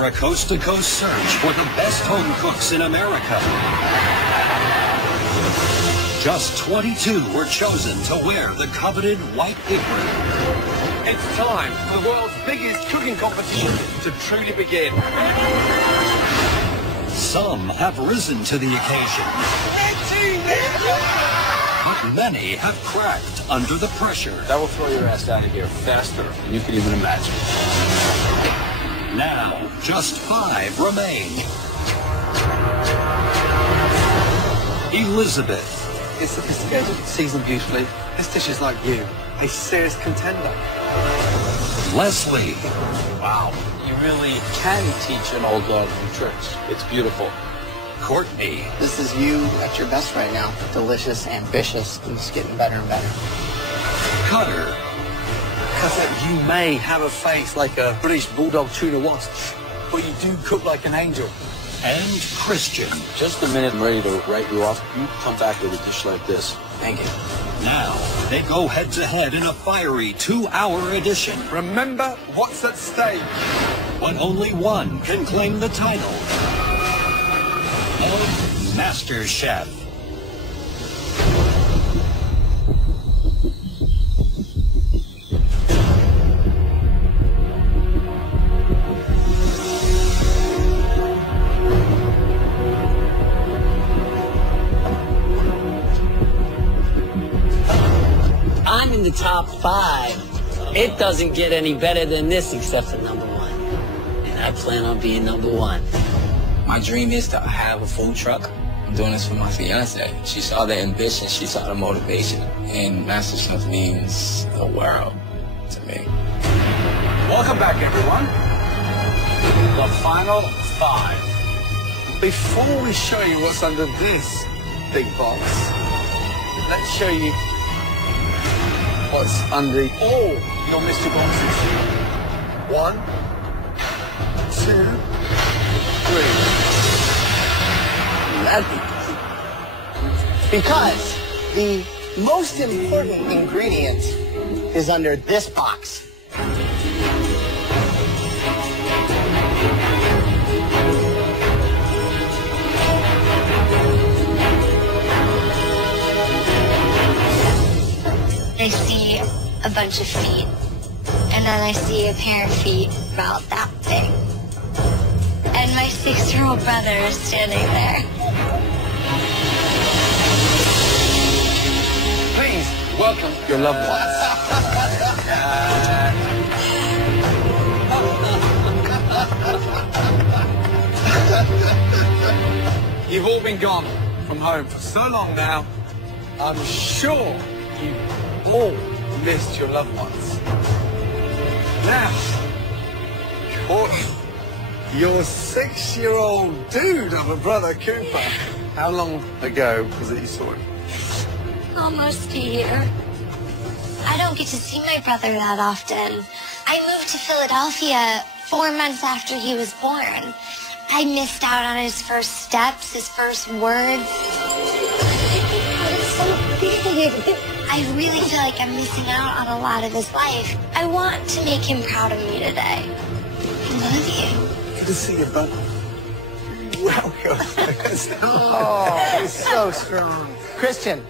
After a coast-to-coast search for the best home cooks in America, just 22 were chosen to wear the coveted white apron. It's time for the world's biggest cooking competition to truly begin. Some have risen to the occasion, but many have cracked under the pressure. That will throw your ass out of here faster than you can even imagine. Now, just 5 remain. Elizabeth. It's a scheduled season beautifully. This dish is like you, a serious contender. Leslie. Wow, you really can teach an old dog new tricks. It's beautiful. Courtney. This is you at your best right now. Delicious, ambitious, and just getting better and better. Cutter. You may have a face like a British bulldog tuna wasp, but you do cook like an angel. And Christian. Just the minute I'm ready to write you off, you come back with a dish like this. Thank you. Now, they go head-to-head in a fiery 2-hour edition. Remember what's at stake. But only one can claim the title of MasterChef. I'm in the top 5. It doesn't get any better than this except for number 1. And I plan on being number 1. My dream is to have a food truck. I'm doing this for my fiance. She saw the ambition, she saw the motivation. And MasterChef means the world to me. Welcome back, everyone. The final 5. Before we show you what's under this big box, let's show you what's under all your mystery boxes. 1, 2, 3. Because the most important ingredient is under this box. I see a bunch of feet, and then I see a pair of feet about that big. And my 6-year-old brother is standing there. Please welcome your loved ones. You've all been gone from home for so long now. I'm sure you all missed your loved ones. Now, your 6-year-old dude of a brother, Cooper. How long ago was it you saw him? Almost a year. I don't get to see my brother that often. I moved to Philadelphia 4 months after he was born. I missed out on his first steps, his first words. I was so big. I really feel like I'm missing out on a lot of his life. I want to make him proud of me today. I love you. Good to see you, brother. Welcome. Oh, he's so strong. Christian,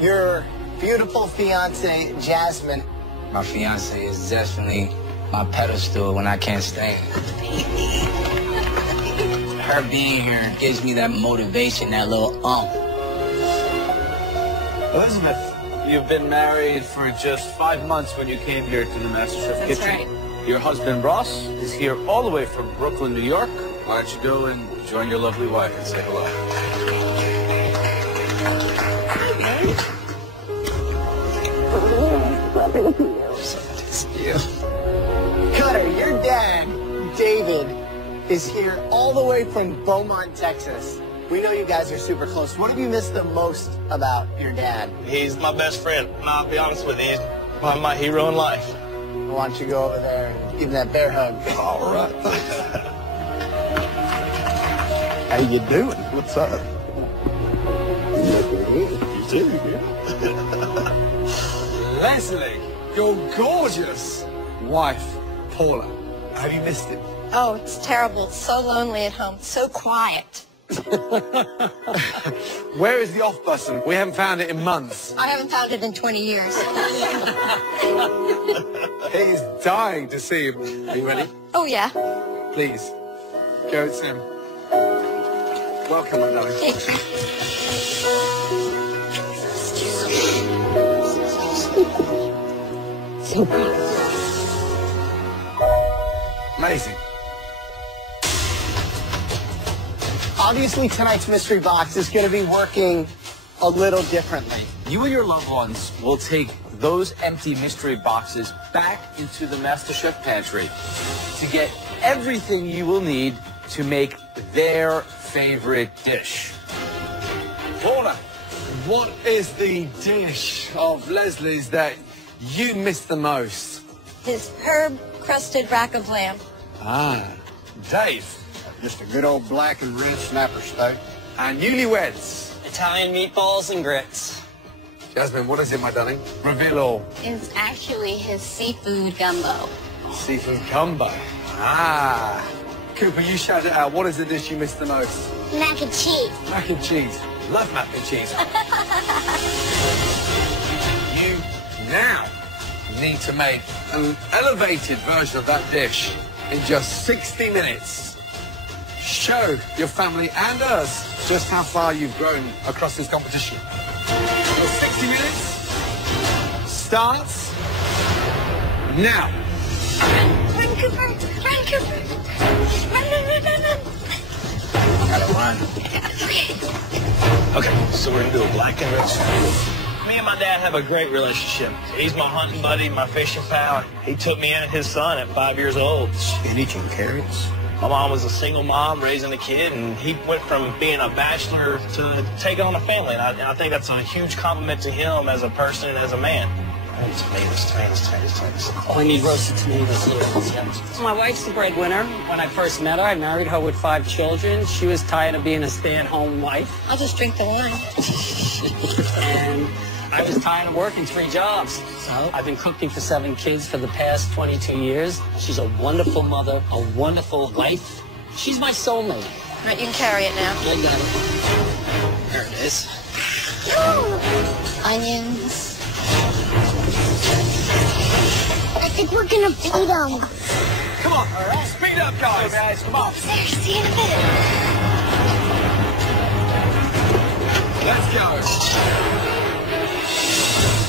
your beautiful fiance, Jasmine. My fiance is definitely my pedestal when I can't stand. Her being here gives me that motivation, that little Elizabeth, you've been married for just 5 months when you came here to the MasterChef kitchen. right. Your husband, Ross, is here all the way from Brooklyn, New York. Why don't you go and join your lovely wife and say hello? Cutter, your dad, David, is here all the way from Beaumont, Texas. We know you guys are super close. What have you missed the most about your dad? He's my best friend. I'll be honest with you, he's my hero in life. Why don't you go over there and give him that bear hug? All right. How you doing? What's up? You too, Leslie, your gorgeous wife, Paula. Have you missed him? Oh, it's terrible. It's so lonely at home. So quiet. Where is the off button? We haven't found it in months. I haven't found it in 20 years. He is dying to see him. Are you ready? Oh, yeah. Please. Go, Sam. Welcome, my darling. Thank you. Amazing. Obviously, tonight's mystery box is going to be working a little differently. You and your loved ones will take those empty mystery boxes back into the MasterChef pantry to get everything you will need to make their favorite dish. Paula, what is the dish of Leslie's that you miss the most? His herb-crusted rack of lamb. Ah, Dave. Just a good old black and red snapper steak. And newlyweds. Italian meatballs and grits. Jasmine, what is it, my darling? Reveal all. It's actually his seafood gumbo. Seafood gumbo. Ah. Cooper, you shout it out. What is the dish you miss the most? Mac and cheese. Mac and cheese. Love mac and cheese. You now need to make an elevated version of that dish in just 60 minutes. Show your family and us just how far you've grown across this competition. Your 60 minutes starts now. Run, Cooper. Run, Cooper. Run, run, run, run, run. Gotta run. Okay, so we're gonna do a black and red stew. Me and my dad have a great relationship. He's my hunting buddy, my fishing pal. He took me in his son at 5 years old. Spinach and carrots. My mom was a single mom raising a kid, and he went from being a bachelor to taking on a family. And I think that's a huge compliment to him as a person and as a man. I need tomatoes. Oh, I need roasted tomatoes. My wife's the breadwinner. When I first met her, I married her with 5 children. She was tired of being a stay-at-home wife. I'll just drink the wine. And I was tired of working 3 jobs. So I've been cooking for 7 kids for the past 22 years. She's a wonderful mother, a wonderful wife. She's my soulmate. Right, you can carry it now. I got it. There it is. Onions. I think we're gonna beat them. Come on, speed up, guys. Come on. There, see you in a bit. Let's go.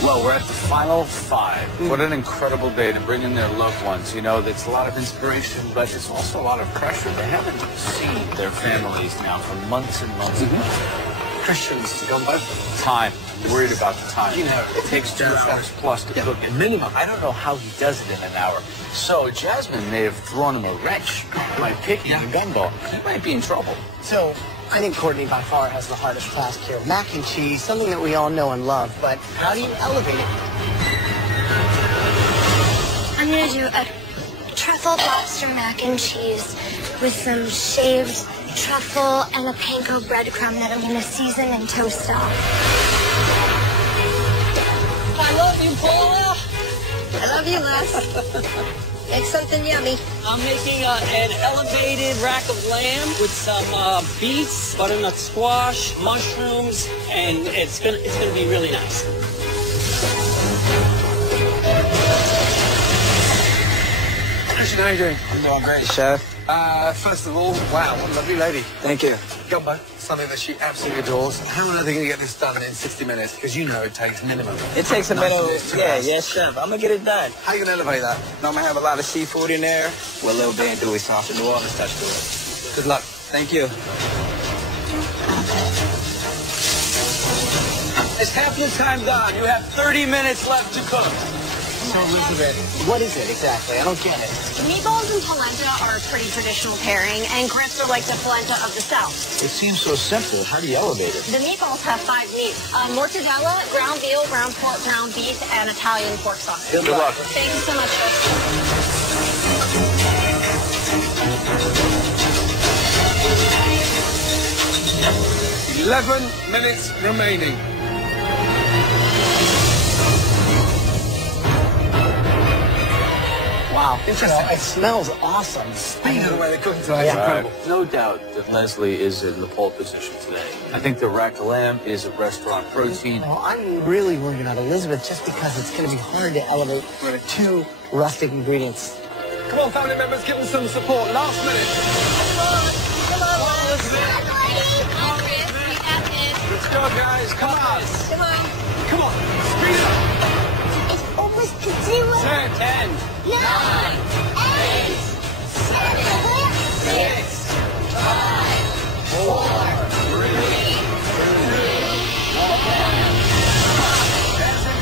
Well, we're at the final 5. What an incredible day to bring in their loved ones. You know, it's a lot of inspiration, but it's also a lot of pressure. They haven't seen their families now for months and months and months. Christians, gumbo. Time. I'm worried about the time. You know, it takes 2 hours plus to cook it. Minimum. I don't know how he does it in an hour. So Jasmine may have thrown him a wrench by picking the gumbo. He might be in trouble. So, I think Courtney by far has the hardest task here. Mac and cheese, something that we all know and love, but how do you elevate it? I'm gonna do a truffle lobster mac and cheese with some shaved truffle and a panko breadcrumb that I'm gonna season and toast off. I love you, Paula. I love you, Les. Make something yummy. I'm making an elevated rack of lamb with some beets, butternut squash, mushrooms, and it's gonna be really nice. Christian, how are you doing? I'm doing great, Chef. First of all, wow, what a lovely lady. Thank you. Gumbo, something that she absolutely adores. How on earth are they going to get this done in 60 minutes? Because you know it takes minimum. It takes a minute. Yes, Chef. I'm going to get it done. How are you going to elevate that? I'm going to have a lot of seafood in there with a little bit of andouille sauce and New Orleans touch to it. Good luck. Thank you. It's half your time gone. You have 30 minutes left to cook. So, Elizabeth, what is it exactly? I don't get it. Meatballs and polenta are a pretty traditional pairing, and grits are like the polenta of the South. It seems so simple. How do you elevate it? The meatballs have 5 meats. Mortadella, ground veal, ground pork, ground beef, and Italian pork sauce. Good luck. Thank you so much, Chris. 11 minutes remaining. Wow. Interesting. It smells awesome. Speed of the way they're cooking tonight is incredible. No doubt that Leslie is in the pole position today. I think the rack of lamb is a restaurant protein. Well, I'm really worried about Elizabeth just because it's going to be hard to elevate 2 rustic ingredients. Come on, family members, give them some support. Last minute. Come on, Elizabeth. Let's go, guys. Come on. Come on. Come on. Speed up. It's almost to do it. 10, 9, 8, 7, 6, 5, 4, 3,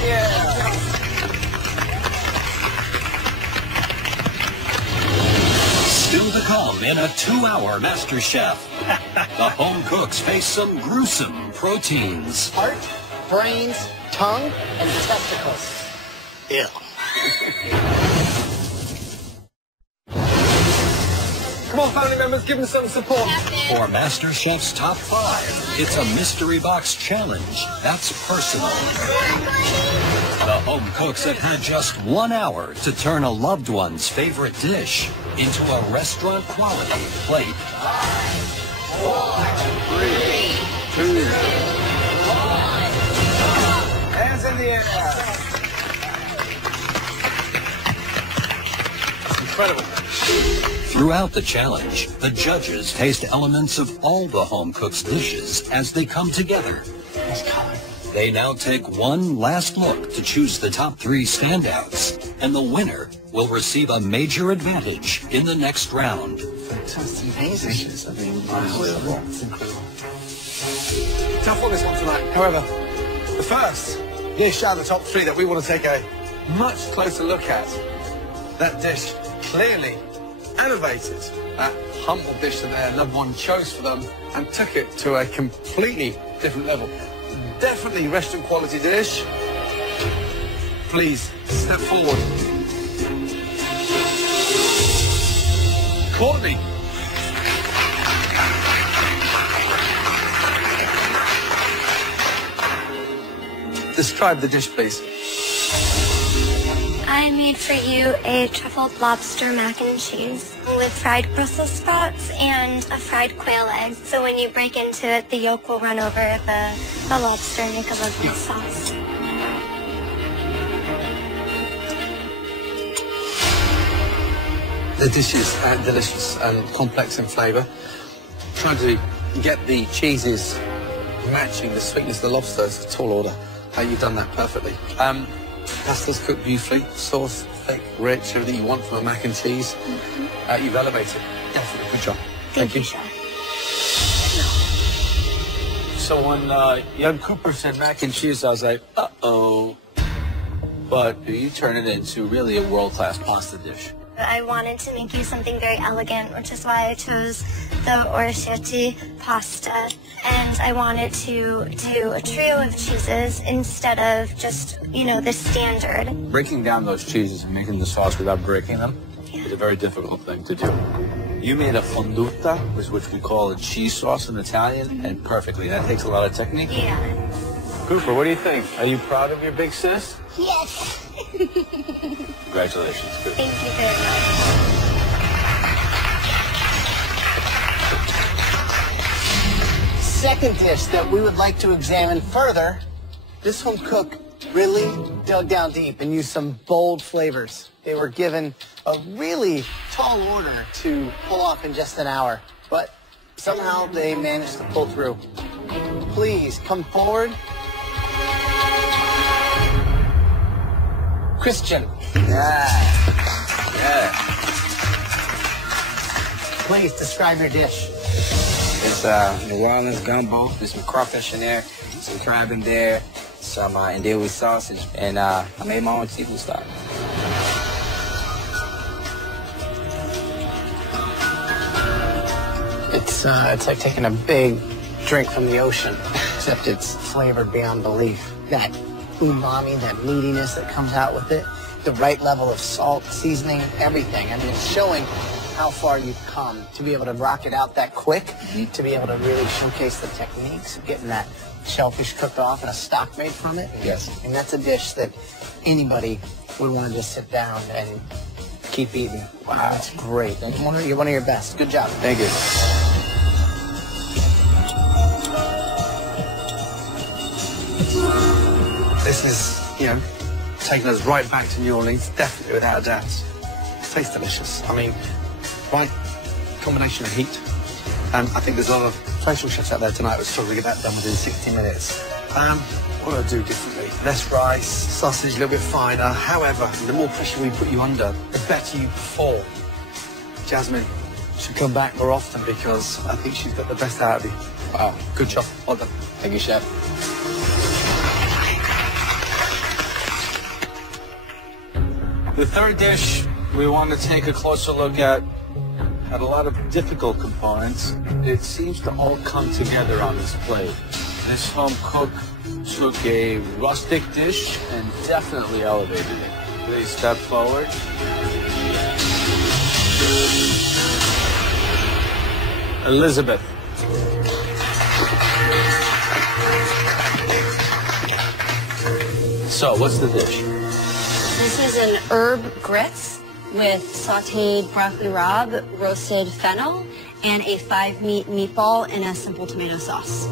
2. Still to come in a 2-hour MasterChef. The home cooks face some gruesome proteins. Heart, brains, tongue, and testicles. Ew. Come on, family members, give them some support. For MasterChef's Top 5, it's a mystery box challenge that's personal. The home cooks have had just 1 hour to turn a loved one's favorite dish into a restaurant-quality plate. 5, 4, 3, 2, 1. Hands in the air. Incredible. Throughout the challenge, the judges taste elements of all the home cooks' dishes as they come together. Nice color. They now take one last look to choose the top 3 standouts, and the winner will receive a major advantage in the next round. So it's amazing. I mean, unbelievable. It's incredible. Tough one, this one tonight. However, the first dish out of the top 3 that we want to take a much closer look at, that dish clearly elevated that humble dish that their loved one chose for them and took it to a completely different level. Definitely restaurant quality dish. Please step forward. Courtney. Describe the dish, please. I made for you a truffled lobster mac and cheese with fried Brussels sprouts and a fried quail egg. So when you break into it, the yolk will run over the lobster and make a lovely sauce. The dish is delicious and complex in flavour. Trying to get the cheeses matching the sweetness of the lobster is a tall order. You've done that perfectly. Pasta's cooked beautifully, sauce thick, rich, everything you want from a mac and cheese. You've elevated. Definitely, good job. Thank you, Chef. So when young Cooper said mac and cheese, I was like, uh-oh. But you turn it into really a world-class pasta dish. I wanted to make you something very elegant, which is why I chose the orecchiette pasta. And I wanted to do a trio of cheeses instead of just, you know, the standard. Breaking down those cheeses and making the sauce without breaking them is a very difficult thing to do. You made a fonduta, which we call a cheese sauce in Italian, and perfectly. That takes a lot of technique. Yeah. Cooper, what do you think? Are you proud of your big sis? Yes. Congratulations, Cooper. Thank you very much. Second dish that we would like to examine further, this home cook really dug down deep and used some bold flavors. They were given a really tall order to pull off in just an hour, but somehow they managed to pull through. Please come forward. Christian. Yeah. Please describe your dish. It's New Orleans gumbo. There's some crawfish in there, some crab in there, some andouille sausage, and I made my own seafood stock. It's like taking a big drink from the ocean, except it's flavored beyond belief. That umami, that meatiness that comes out with it, the right level of salt, seasoning, everything. I mean, it's showing how far you've come to be able to rock it out that quick, to be able to really showcase the techniques of getting that shellfish cooked off and a stock made from it. Yes. And that's a dish that anybody would want to just sit down and Keep eating. Wow, that's great. You're one of your best. Good job. Thank you. This is, taking us right back to New Orleans, definitely without a doubt. It tastes delicious. I mean, right combination of heat. And I think there's a lot of professional chefs out there tonight who are struggling to get that done within 60 minutes. What do I do differently? Less rice, sausage a little bit finer. However, the more pressure we put you under, the better you perform. Jasmine should come back more often because I think she's got the best out of you. Wow. Good job. Well done. Thank you, Chef. The third dish we want to take a closer look at had a lot of difficult components. It seems to all come together on this plate. This home cook took a rustic dish and definitely elevated it. Please step forward. Elizabeth. So, what's the dish? This is an herb grits with sauteed broccoli rabe, roasted fennel, and a 5-meat meatball in a simple tomato sauce.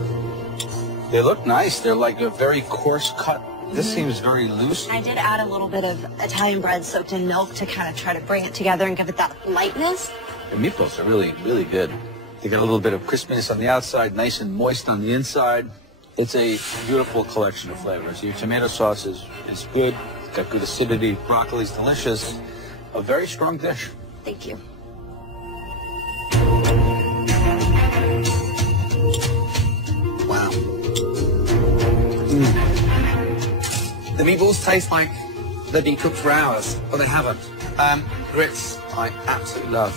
They look nice. They're like a very coarse cut. This seems very loose. I did add a little bit of Italian bread soaked in milk to kind of try to bring it together and give it that lightness. The meatballs are really, really good. They got a little bit of crispiness on the outside, nice and moist on the inside. It's a beautiful collection of flavors. Your tomato sauce is good. It's got good acidity. Broccoli's delicious. A very strong dish. Thank you. Wow. The meatballs taste like they've been cooked for hours, but they haven't. Grits, I absolutely love.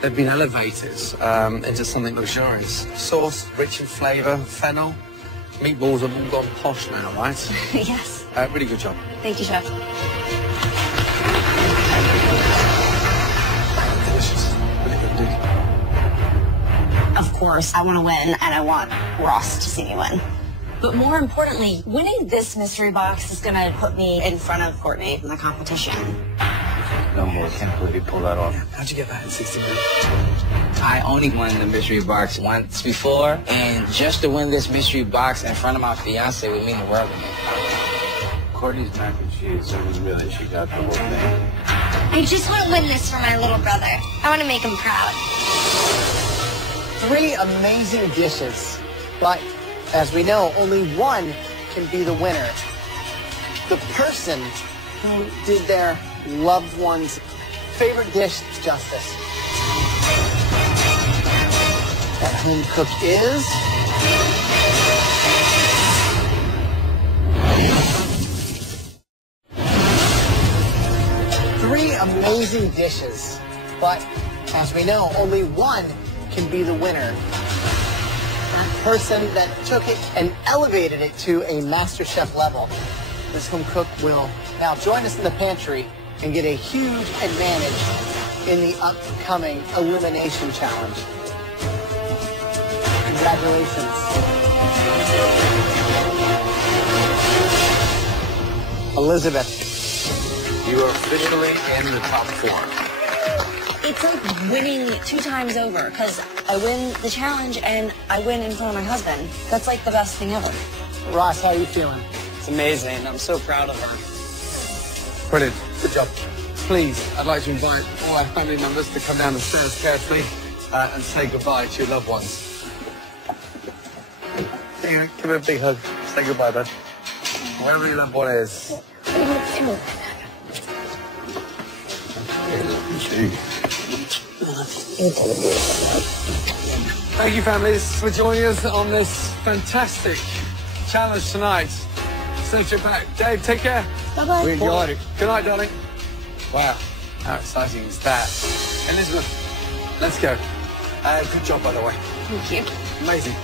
They've been elevated into something luxurious. Sauce, rich in flavour, fennel. Meatballs have all gone posh now, right? Yes. Really good job. Thank you, Chef. Delicious. Really good indeed. Of course, I want to win, and I want Ross to see me win. But more importantly, winning this mystery box is going to put me in front of Courtney in the competition. No more. Can't believe you pulled that off. How'd you get that in 60 minutes? I only won the mystery box once before, and just to win this mystery box in front of my fiance would mean the world to me. Courtney's mac and cheese, it was really, she got the whole thing. I just want to win this for my little brother. I want to make him proud. 3 amazing dishes, but as we know, only one can be the winner. The person who did their loved one's favorite dish justice. That home cook is... Three amazing dishes, but as we know, only one can be the winner. That person that took it and elevated it to a MasterChef level. This home cook will now join us in the pantry and get a huge advantage in the upcoming elimination challenge. Congratulations. Elizabeth. You are officially in the top 4. It's like winning 2 times over, because I win the challenge and I win in front of my husband. That's like the best thing ever. Ross, how are you feeling? It's amazing. I'm so proud of her. Brilliant. Good job. Please, I'd like to invite all our family members to come down the stairs carefully and say goodbye to your loved ones. Here you go. Give her a big hug. Say goodbye, bud. Wherever your loved one is. Thank you, families, for joining us on this fantastic challenge tonight. Send you back. Dave, take care. Bye-bye. We enjoyed it. Good night, darling. Wow, how exciting is that? Elizabeth, let's go. Good job, by the way. Thank you. Amazing.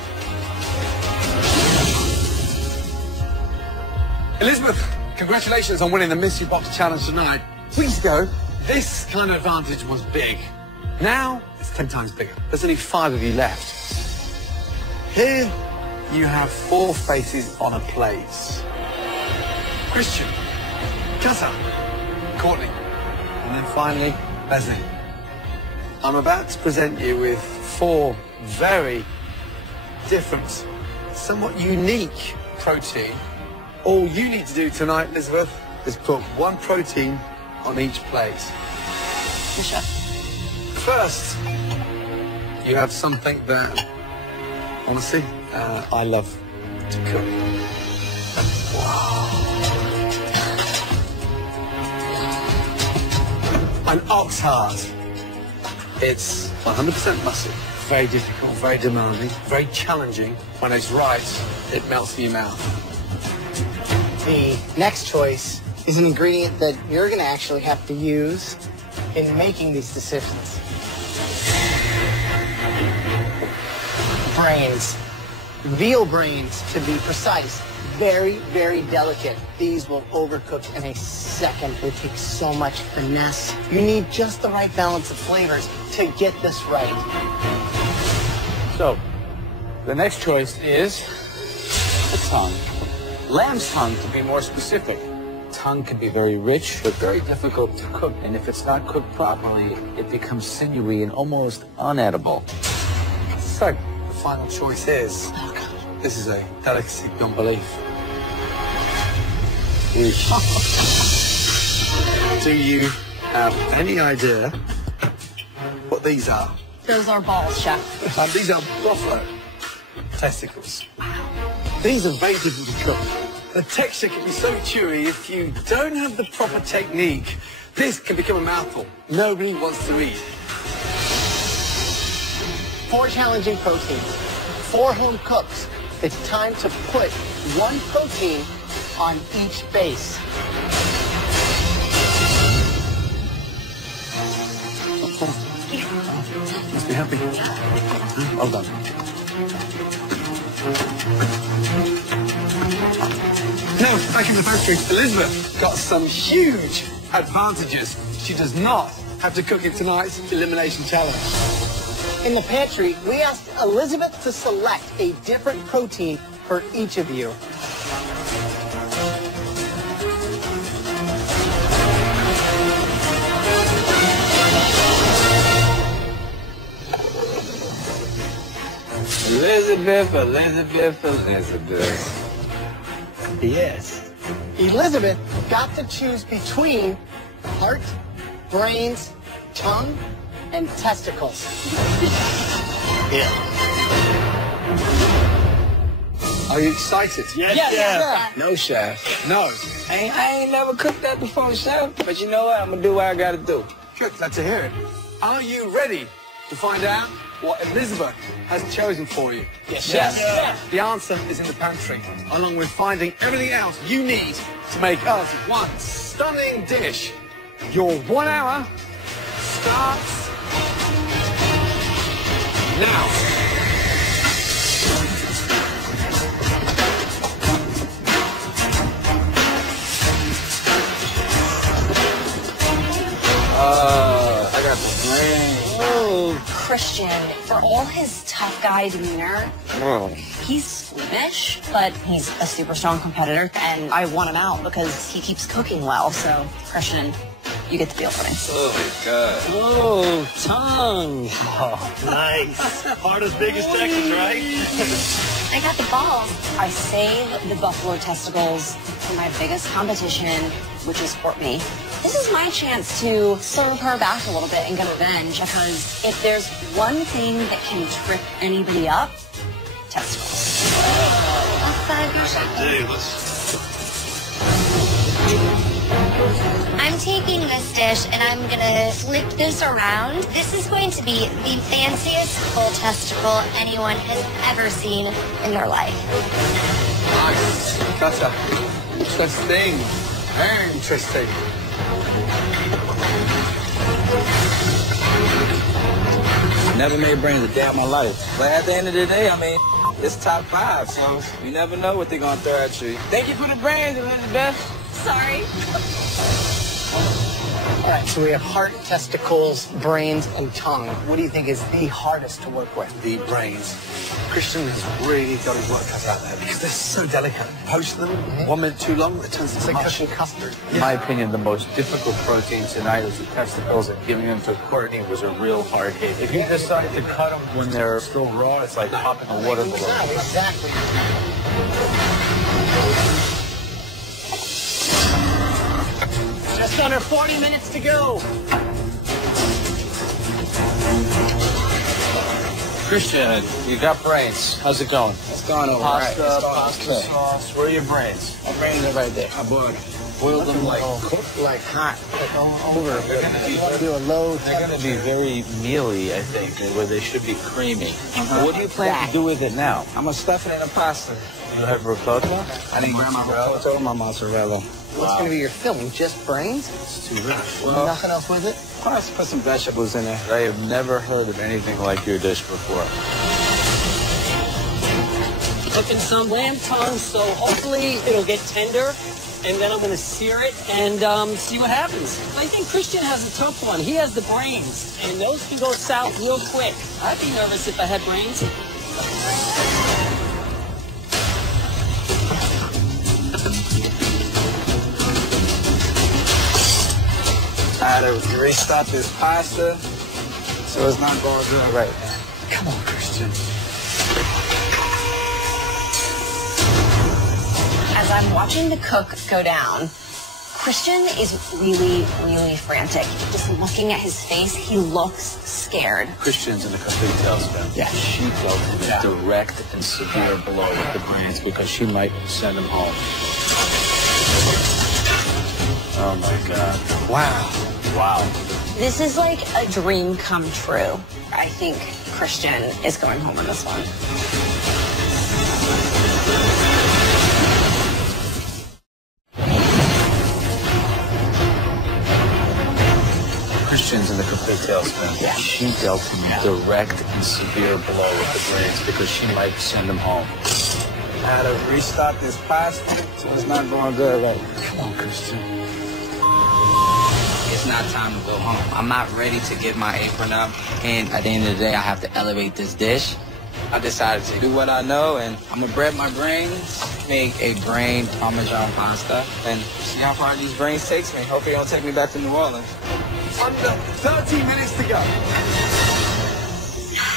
Elizabeth, congratulations on winning the Mystery Box Challenge tonight. Weeks ago, this kind of advantage was big. Now, it's 10 times bigger. There's only 5 of you left. Here, you have 4 faces on a plate. Christian, Casa, Courtney, and then finally, Leslie, I'm about to present you with 4 very different, somewhat unique protein. All you need to do tonight, Elizabeth, is put 1 protein on each plate. Chef. First, you have something that, honestly, I love to cook. Wow. An ox heart. It's 100% muscle. Very difficult, very demanding, very challenging. When it's right, it melts in your mouth. The next choice is an ingredient that you're going to actually have to use in making these decisions. Brains. Veal brains, to be precise. Very, very delicate. These will overcook in a second. They take so much finesse. You need just the right balance of flavors to get this right. So, the next choice is the tongue. Lamb's tongue, to be more specific. Tongue can be very rich, but very difficult to cook. And if it's not cooked properly, it becomes sinewy and almost unedible. So, the final choice is, this is a delicacy beyond belief. Do you have any idea what these are? Those are balls, Chef. These are buffalo testicles. These are very difficult to cook. The texture can be so chewy. If you don't have the proper technique, this can become a mouthful nobody wants to eat. 4 challenging proteins, 4 home cooks. It's time to put 1 protein on each base. Must be happy. Well done. Now, back in the factory, Elizabeth got some huge advantages. She does not have to cook in tonight's elimination challenge. In the pantry, we asked Elizabeth to select a different protein for each of you. Elizabeth, Elizabeth, Elizabeth. Yes. Elizabeth got to choose between heart, brains, tongue, and testicles. Yeah. Are you excited? Yes. No, Chef. No. I ain't never cooked that before, Chef. But you know what? I'm going to do what I got to do. Good, glad to hear it. Are you ready to find out what Elizabeth has chosen for you? Yes, Chef. Yes. The answer is in the pantry, along with finding everything else you need to make us one stunning dish. Your 1 hour starts now. I got the brain. Oh, Christian, for all his tough guy demeanor, he's squeamish, but he's a super strong competitor, and I want him out because he keeps cooking well. So, Christian, you get the deal for me. Oh, my God. Oh, tongue. Oh, nice. Heart as big as Texas, right? I got the balls. I save the buffalo testicles for my biggest competition, which is court me. This is my chance to serve her back a little bit and get revenge, because if there's one thing that can trip anybody up, testicles. Dude, I'm taking this dish and I'm gonna flip this around. This is going to be the fanciest full testicle anyone has ever seen in their life. Nice. That's interesting. Very interesting. Never made brains a day of my life. But at the end of the day, I mean, it's top 5, so you never know what they're going to throw at you. Thank you for the brains, Elizabeth. Sorry. All right, so we have heart, testicles, brains, and tongue. What do you think is the hardest to work with? The brains. Christian has really got his work cut out there because they're so delicate. Poach them 1 minute too long, it turns into It's like mush. cooking custard. In my opinion, the most difficult protein tonight was the testicles, and giving them to Courtney was a real hard hit. If you decide to cut them when they're still raw, it's like popping a water balloon. Exactly. Just under 40 minutes to go. Christian, you got brains. How's it going? It's gone over. Pasta, All right, it's gone pasta over. sauce. Where are your brains? My brains are right there. I Boil them like cooked, like hot, like all over. They're gonna be Do a low. They're going to be very mealy, I think, where they should be creamy. What do you plan to do with it now? I'm gonna stuff it in a pasta. You have ricotta? I think grandma ricotta or my mozzarella. What's gonna be your filling? Just brains? It's too rich. Nothing else with it? I'll put some vegetables in there. I have never heard of anything like your dish before. Cooking some lamb tongue, so hopefully it'll get tender. And then I'm going to sear it and see what happens. I think Christian has a tough one. He has the brains, and those can go south real quick. I'd be nervous if I had brains. I had to restart this pasta, so it's not going good right now. Come on, Christian. As I'm watching the cook go down, Christian is really, really frantic. Just looking at his face, he looks scared. Christian's in a complete tailspin. Yeah. She felt a direct and severe blow with the brains because she might send him home. Oh my God. Wow. Wow. This is like a dream come true. I think Christian is going home on this one. Christian's in a complete tailspin. Yeah. She dealt him direct and severe blow with the brains because she might send him home. I had to restart this pasta, so it's not going good right now. Come on, Christian. It's not time to go home. I'm not ready to get my apron up, and at the end of the day, I have to elevate this dish. I decided to do what I know, and I'm gonna bread my brains, make a brain Parmesan pasta, and see how far these brains takes me. Hopefully, it don't take me back to New Orleans. Under 30 minutes to go.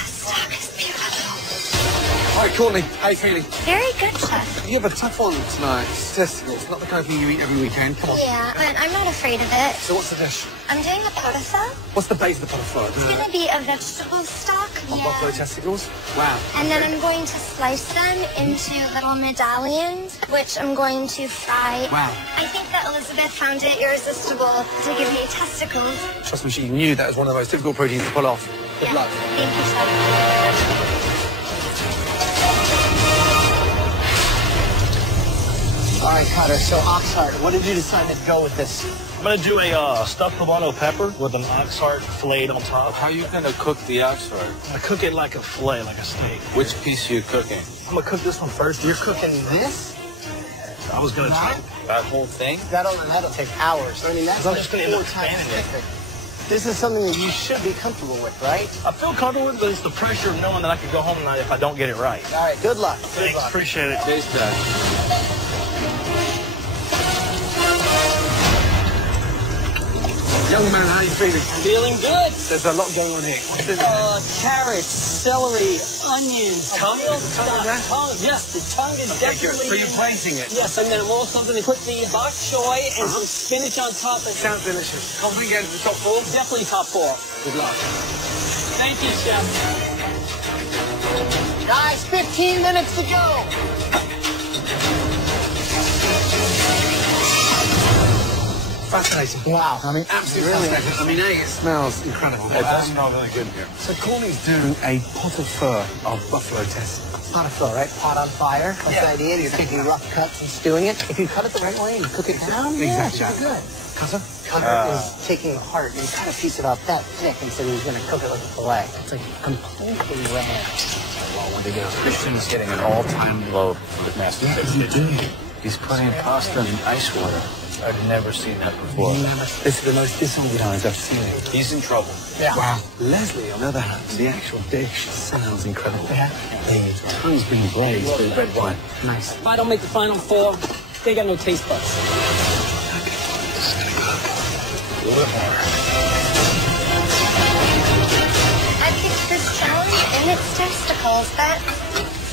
Stock is beautiful. All right, Courtney, how you feeling? Very good, chef. You have a tough one tonight. It's testicles. Not the kind of thing you eat every weekend. Come on. Yeah, but I'm not afraid of it. So what's the dish? I'm doing a potifa. What's the base of the potifa? It's going to be a vegetable stock. On buffalo testicles? Wow. And then I'm going to slice them into little medallions, which I'm going to fry. Wow. I think that Elizabeth found it irresistible to give me testicles. Trust me, she knew that was one of the most difficult proteins to pull off. Good luck. Thank you, chef. All right, Cutter, so ox heart. What did you decide to go with this? I'm going to do a stuffed poblano pepper with an ox heart filleted on top. How are you going to cook the ox heart? I cook it like a fillet, like a steak. Which piece are you cooking? I'm going to cook this one first. You're cooking this? I was going to try. That whole thing? That'll take hours. I mean, that's I'm like just gonna end 4 up times fanning it. thicker. This is something that you should be comfortable with, right? I feel comfortable with it, but it's the pressure of knowing that I could go home tonight if I don't get it right. All right, good luck. Thanks, appreciate it. Taste that. Young man, how you feeling? Feeling good. There's a lot going on here. What's in there? Carrots, celery, onions. Tongue? Tongue there? Tongue, yes, the tongue is definitely. So you're planting it? Yes, and then I'm also going to put the bok choy and some spinach on top. And Sounds delicious. Confident getting to the top 4? definitely top 4. Good luck. Thank you, chef. Guys, 15 minutes to go. Fascinating. Wow. I mean, absolutely fascinating. I mean, it smells incredible. It does smell really good here. So Courtney's doing a pot of fur of buffalo testicles. Pot of fur, right? Pot on fire. That's the idea. You're taking rough cuts and stewing it. If you cut it the right way and cook it down, yeah, Exactly. it's good. Cutter? Cutter is taking the heart and cut a piece about that thick and said he was going to cook it like a fillet. It's like completely rare. Christian's getting an all-time low for the MasterChef kitchen. He's putting pasta in ice water. I've never seen that before. This is the most disorganized I've seen it. He's in trouble. Yeah. Wow. Leslie, on the other hand, the actual dish sounds incredible. Yeah. The tongue's been braised with red wine. Nice. If I don't make the final four, they got no taste buds. This is gonna go. A little bit more. I picked this challenge and its testicles, that's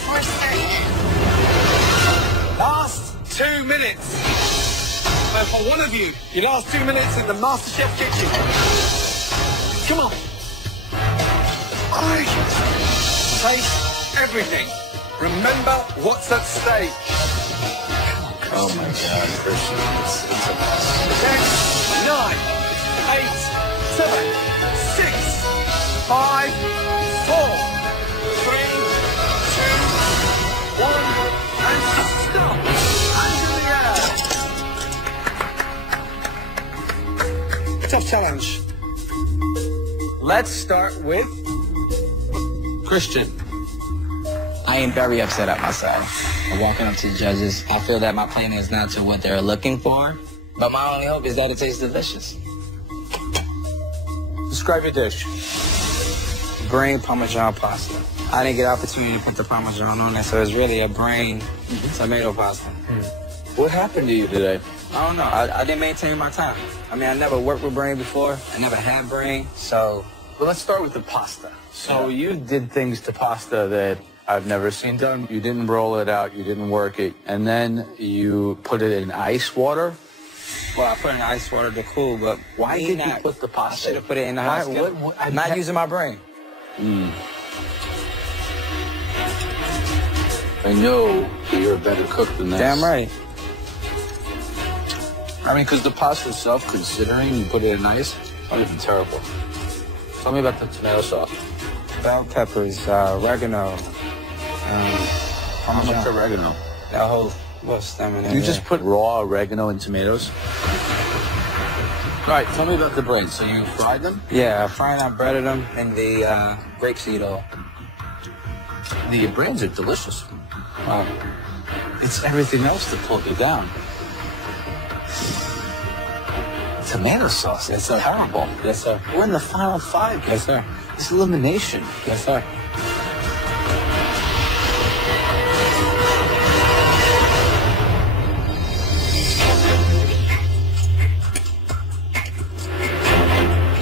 for certain. Last 2 minutes. So for one of you, your last 2 minutes in the MasterChef kitchen. Come on. Taste everything. Remember what's at stake. Oh my God, Christian, it's a mess. 10, 9, 8, 7, 6, 5, 4, 3, 2, 1, and stop. Under the air. Tough challenge. Let's start with Christian. I am very upset at myself. I'm walking up to the judges. I feel that my plan is not to what they're looking for, but my only hope is that it tastes delicious. Describe your dish. Brain Parmesan pasta. I didn't get the opportunity to put the Parmesan on it, so it's really a brain tomato pasta. What happened to you today? I don't know. I didn't maintain my time. I mean, I never worked with brain before. I never had brain, so... Well, let's start with the pasta. So you did things to pasta that I've never seen done. You didn't roll it out, you didn't work it, and then you put it in ice water. Well, I put it in ice water to cool, but Why did you put the I pasta? should have put it in the hot skillet. I'm not using my brain. I know that you're a better cook than this. Damn right. I mean, because the pasta itself, considering you put it in ice, not even terrible. Tell me about the tomato sauce. Bell peppers, oregano, How much oregano? that whole little stem in there. You just put raw oregano and tomatoes? All right, tell me about the brains. So you fried them? Yeah, I fried and I breaded them in the rapeseed oil. The brains are delicious. It's everything else that pulled you down. Tomato sauce, it's terrible. Yes, sir. We're in the final 5. Yes, sir. It's elimination. Yes, sir.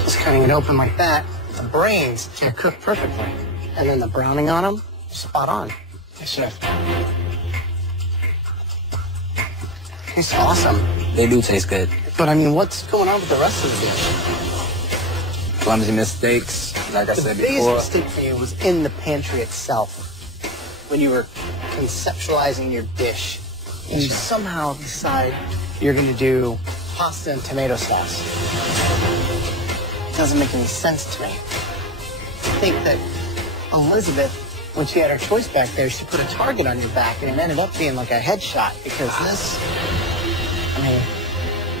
Just cutting it open like that, the brains can cook perfectly. And then the browning on them, spot on. Yes, chef. Tastes awesome. They do taste good. But I mean, what's going on with the rest of the dish? Clumsy mistakes, like I The said biggest before. mistake for you was in the pantry itself. When you were conceptualizing your dish, and you somehow decide you're going to do pasta and tomato sauce. It doesn't make any sense to me. I think that Elizabeth, when she had her choice back there, she put a target on your back, and it ended up being like a headshot, because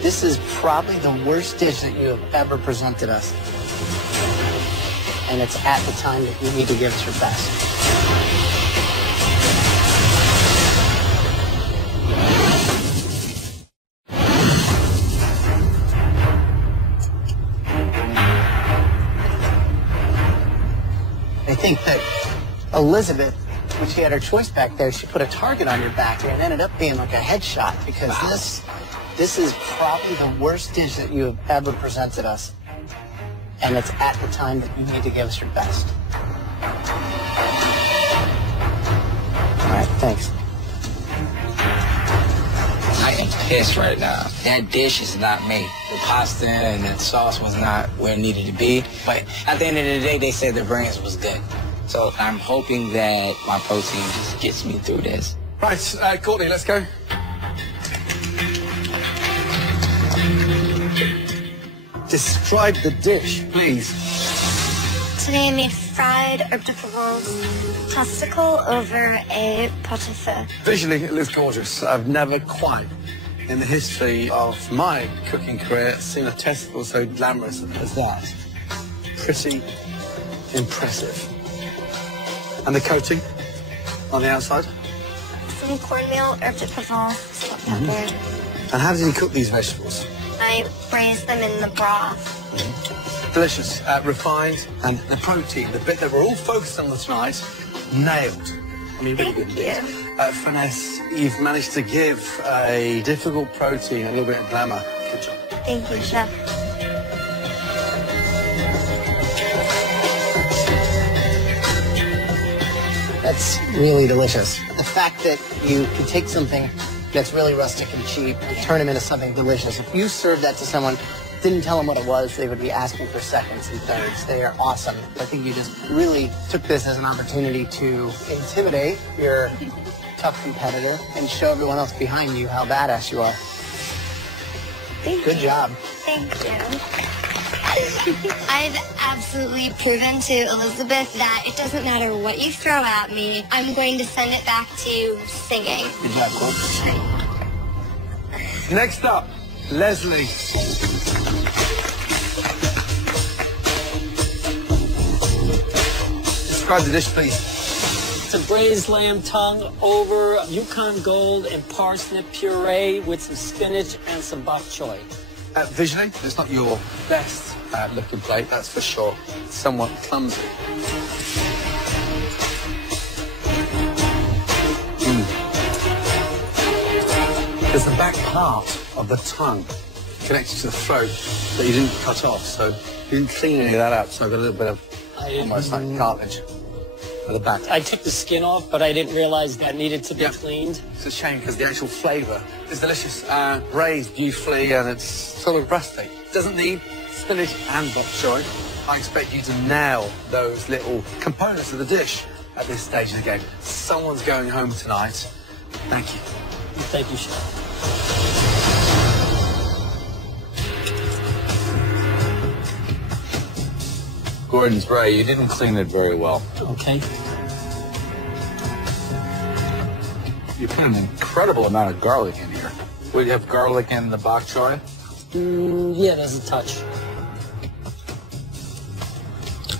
this is probably the worst dish that you have ever presented us. And it's at the time that you need to give us your best. I think that Elizabeth, when she had her choice back there, she put a target on your back, and it ended up being like a headshot, because this is probably the worst dish that you have ever presented us. And it's at the time that you need to give us your best. All right, thanks. I am pissed right now. That dish is not me. The pasta and the sauce was not where it needed to be. But at the end of the day, they said the brains was good. So I'm hoping that my protein just gets me through this. Right, Courtney, let's go. Describe the dish, please. Today I made fried herb de Provence testicle over a pot au feu. Visually, it looks gorgeous. I've never quite, in the history of my cooking career, seen a testicle so glamorous as that. Pretty impressive. And the coating on the outside? Some cornmeal, herb de Provence, salt, pepper. And how did you cook these vegetables? I braise them in the broth. Delicious, refined, and the protein, the bit that we're all focused on tonight, nailed. I mean, really good. Thank you. Finesse, you've managed to give a difficult protein a little bit of glamour. Good job. Thank you, Chef. That's really delicious. The fact that you can take something that's really rustic and cheap and turn them into something delicious. If you served that to someone, didn't tell them what it was, they would be asking for seconds and thirds. They are awesome. I think you just really took this as an opportunity to intimidate your tough competitor and show everyone else behind you how badass you are. Good job. Thank you. I've absolutely proven to Elizabeth that it doesn't matter what you throw at me, I'm going to send it back to you singing. Good job, Cole. Next up, Leslie. Describe the dish, please. It's a braised lamb tongue over Yukon Gold and parsnip puree with some spinach and some bok choy. Visually, it's not your best looking plate, that's for sure. It's somewhat clumsy. There's the back part of the tongue connected to the throat that you didn't cut off, so you didn't clean any of that out, so I've got a little bit of almost like cartilage at the back. I took the skin off, but I didn't realize that needed to be cleaned. It's a shame because the actual flavour is delicious, braised beautifully, and it's sort of rustic. It doesn't need spinach and bok choy. I expect you to nail those little components of the dish at this stage of the game. Someone's going home tonight. Thank you. Thank you, Chef. Gordon's right. You didn't clean it very well. Okay. You put an incredible amount of garlic in here. Would you have garlic in the bok choy? Yeah, there's a touch.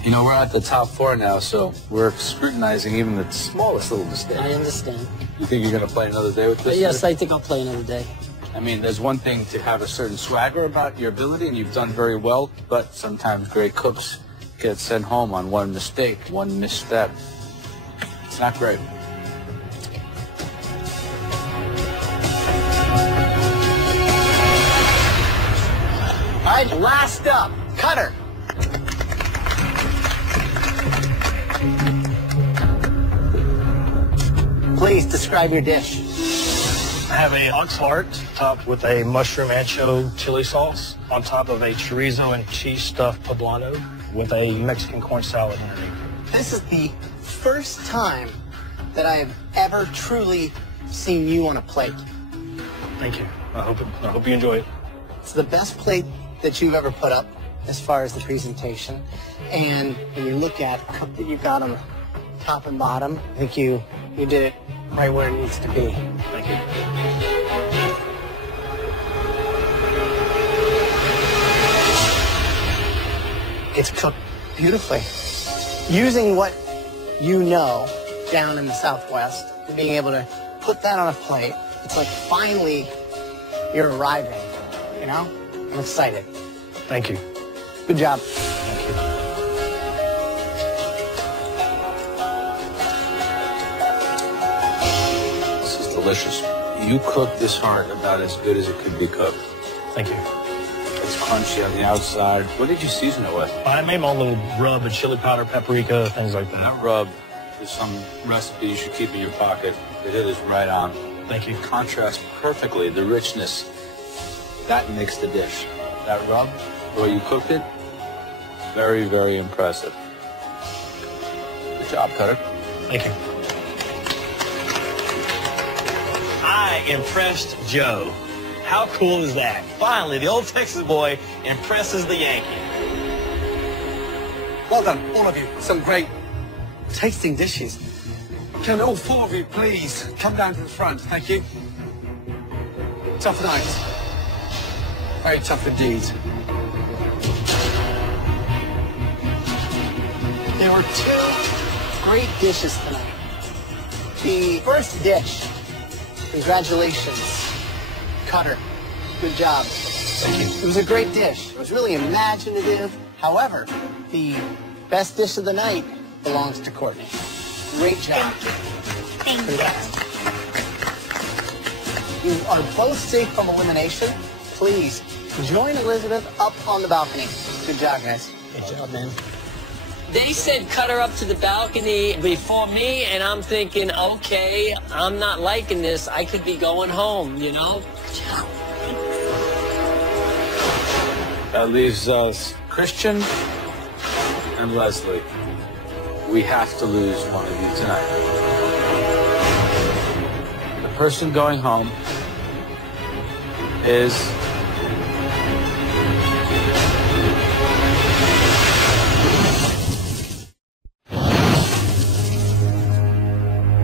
You know, we're at the top four now, so we're scrutinizing even the smallest little mistake. I understand. You think you're going to play another day with this? Yes, I think I'll play another day. I mean, there's one thing to have a certain swagger about your ability, and you've done very well, but sometimes great cooks get sent home on one mistake, one misstep. It's not great. All right, last up, Cutter. Please describe your dish. I have a ox heart topped with a mushroom ancho chili sauce on top of a chorizo and cheese stuffed poblano with a Mexican corn salad underneath. This is the first time that I have ever truly seen you on a plate. Thank you. I hope you enjoy it. It's the best plate that you've ever put up as far as the presentation. And when you look at the cup that you got on top and bottom, I think you did it right where it needs to be. Thank you. It's cooked beautifully. Using what you know down in the Southwest, and being able to put that on a plate, it's like finally you're arriving, you know? I'm excited. Thank you. Good job. Thank you. This is delicious. You cooked this heart about as good as it could be cooked. Thank you. It's crunchy on the outside. What did you season it with? I made my own little rub of chili powder, paprika, things like that. That rub is some recipe you should keep in your pocket. It is right on. Thank you. Contrasts perfectly the richness. That makes the dish. That rub, the way you cooked it, very, very impressive. Good job, Cutter. Thank you. I impressed Joe. How cool is that? Finally, the old Texas boy impresses the Yankee. Well done, all of you. Some great tasting dishes. Can all four of you please come down to the front? Thank you. Tough night. Very tough indeed. There were two great dishes tonight. The first dish, congratulations, Cutter. Good job. Thank you. It was a great dish. It was really imaginative. However, the best dish of the night belongs to Courtney. Great job. Thank you. You are both safe from elimination. Please join Elizabeth up on the balcony. Good job, guys. Good job, man. They said cut her up to the balcony before me, and I'm thinking, okay, I'm not liking this. I could be going home, you know? That leaves us Christian and Leslie. We have to lose one of you tonight. The person going home is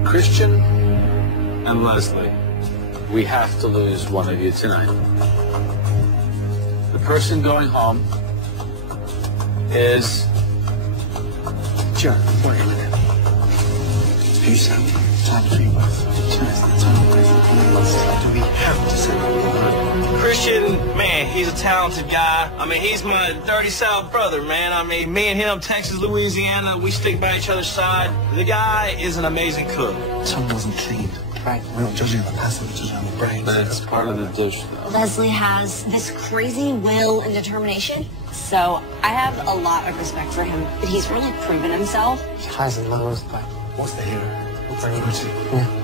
Christian and Leslie. We have to lose one of you tonight. The person going home is Sure, wait a minute. You said time to be with. We have to say Christian, man, he's a talented guy. I mean, he's my dirty South brother, man. I mean, me and him, Texas, Louisiana, we stick by each other's side. The guy is an amazing cook. Tongue wasn't clean. Right. We're not judging on the past, we're judging on the brain. That's part of the dish, though. Leslie has this crazy will and determination. So I have a lot of respect for him. He's really proven himself. Highs and lows, but what's the hero? What's the priority? Yeah.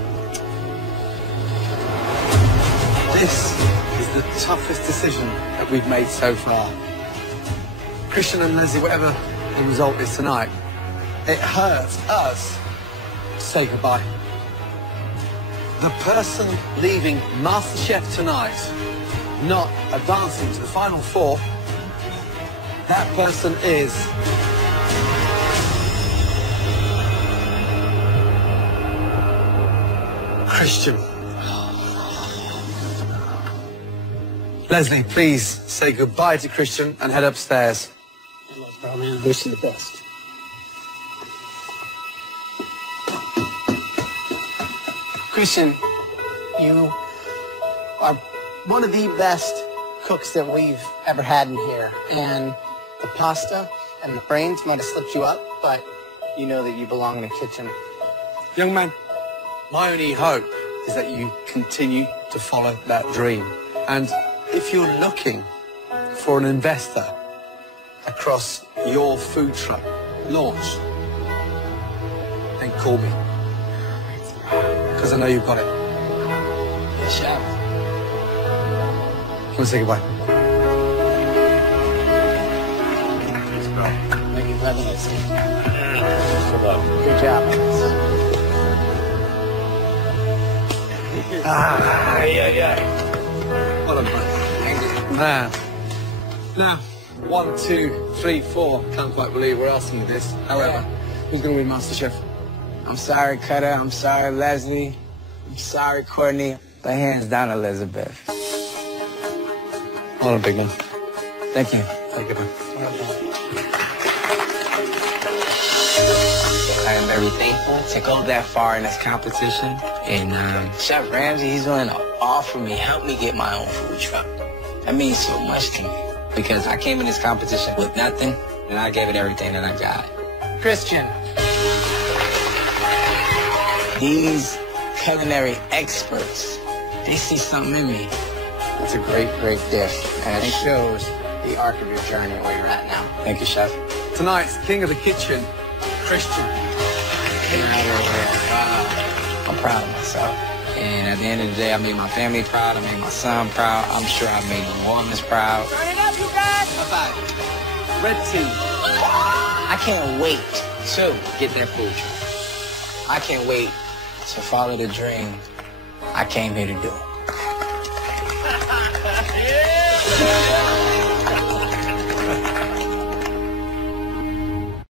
This is the toughest decision that we've made so far. Christian and Leslie, whatever the result is tonight, it hurts us to say goodbye. The person leaving MasterChef tonight, not advancing to the final four, that person is Christian. Leslie, please say goodbye to Christian and head upstairs. Bro, man, wish you the best. Christian, you are one of the best cooks that we've ever had in here. And the pasta and the brains might have slipped you up, but you know that you belong in the kitchen. Young man, my only hope is that you continue to follow that dream. And if you're looking for an investor across your food truck launch, then call me. Because I know you've got it. Chef. Want to say goodbye? Thanks, bro. Maybe 11 is Good job. Well done, man. Now, 1, 2, 3, 4. Can't quite believe we're asking you this. However, who's going to win MasterChef? I'm sorry, Cutter. I'm sorry, Leslie. I'm sorry, Courtney. But hands down, Elizabeth. Well done, big man. Thank you. Thank you, man. I am very thankful to go that far in this competition. And Chef Ramsay, he's going to offer me, help me get my own food truck. That means so much to me. Because I came in this competition with nothing, and I gave it everything that I got. Christian. These culinary experts, they see something in me. It's a great, great dish. And it shows the arc of your journey where you're at now. Thank you, Chef. Tonight's king of the kitchen, Christian. I'm proud of myself. And at the end of the day, I made my family proud. I made my son proud. I'm sure I made the woman's proud. Turn it up, you guys! Red team. I can't wait to get that food truck. I can't wait to follow the dream I came here to do. Yeah!